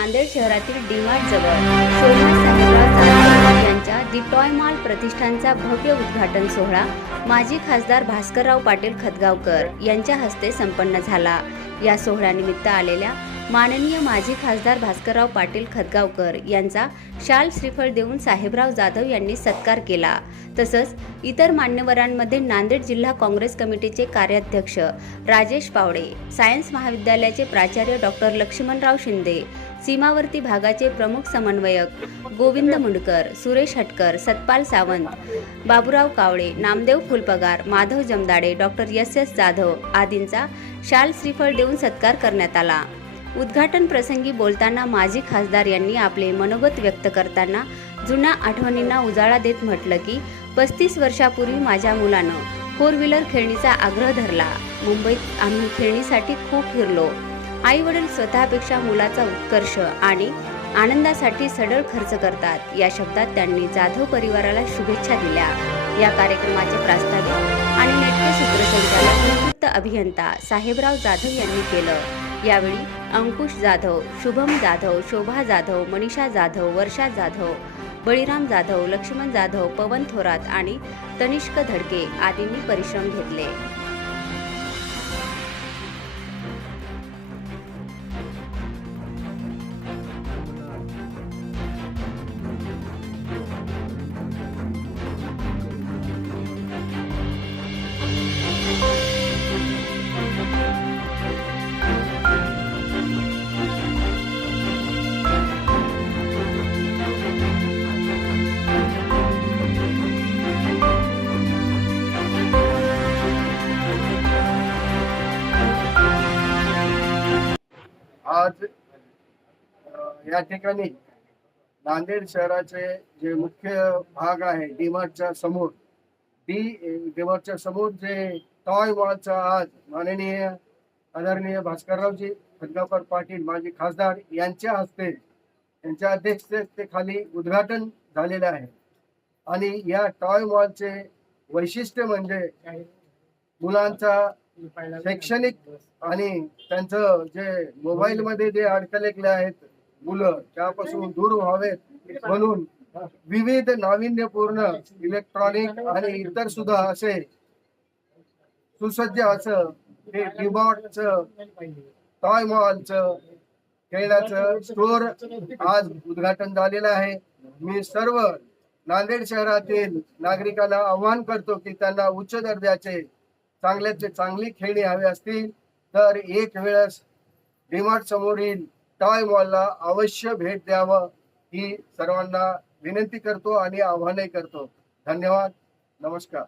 नांदेड शहरातील डीमार्ट जवळ शोभा यांच्या दि टॉय मॉल प्रतिष्ठानचा भव्य उद्घाटन सोहळा माजी खासदार भास्करराव पाटील खतगावकर यांच्या हस्ते संपन्न झाला. या सोहळ्यानिमित्त आलेल्या माननीय माजी खासदार भास्करराव पाटील खतगावकर यांचा शाल श्रीफळ देऊन साहेबराव जाधव यांनी सत्कार केला. तसंच इतर मान्यवरांमध्ये नांदेड जिल्हा काँग्रेस कमिटीचे कार्याध्यक्ष राजेश पावडे सायन्स महाविद्यालयाचे प्राचार्य डॉक्टर लक्ष्मणराव शिंदे सीमावर्ती भागाचे प्रमुख समन्वयक Govind Mundkar Suresh Hatkar Satpal Sawant Baburao Kawale Namdev Phulpagar Madhav Jamdade doctor S S Jadhav आदींचा शाल श्रीफळ देऊन सत्कार करण्यात आला. उद्घाटन प्रसंगी बोलताना माजी खासदार यांनी आपले मनोगत व्यक्त करताना जुन्या आठवणींना उजाळा देत म्हटलं की पस्तीस वर्षापूर्वी माझ्या मुलानं फोर व्हीलर खेळणीचा आग्रह धरला. मुंबईत आम्ही खेळणीसाठी खूप फिरलो. आई वडील स्वतःपेक्षा मुलाचा उत्कर्ष आणि आनंदासाठी सडळ खर्च करतात या शब्दात त्यांनी जाधव परिवाराला शुभेच्छा दिल्या. या कार्यक्रमाचे प्रास्ताविक आणि नेटके सूत्रसंचालक निवृत्त अभियंता साहेबराव जाधव यांनी केलं. यावेळी अंकुश जाधव शुभम जाधव शोभा जाधव मनीषा जाधव वर्षा जाधव बळीराम जाधव लक्ष्मण जाधव पवन थोरात आणि तनिष्क धडके आदींनी परिश्रम घेतले. आज या ठिकाणी नांदेड शहराचे जे मुख्य भाग आहे डीमार्टच्या समोर डी डीमार्टच्या समोर जे टॉय मॉलचा आज माननीय आदरणीय भास्कररावजी खदगापर पाटील माजी खासदार यांच्या हस्ते यांच्या अध्यक्षतेखाली उद्घाटन झालेलं आहे. आणि या टॉय मॉलचे वैशिष्ट्य म्हणजे मुलांचा शैक्षणिक आणि त्यांचं जे मोबाईल मध्ये जे अडकलेले आहेत मुलं त्यापासून दूर व्हावेत म्हणून विविध नाविन्यपूर्ण इलेक्ट्रॉनिक आणि इतर सुद्धा असे सुसज्ज असं हे डिबॉटचं टॉय मॉलचं खेळण्याचं स्टोअर आज उद्घाटन झालेलं आहे. मी सर्व नांदेड शहरातील नागरिकांना आव्हान करतो की त्यांना उच्च दर्जाचे चांगल्याचे चांगली खेळणी हवी असतील तर एक वेळेस डीमार्ट समोरील टॉय मॉलला अवश्य भेट द्यावं. ही सर्वांना विनंती करतो आणि आव्हानही करतो. धन्यवाद. नमस्कार.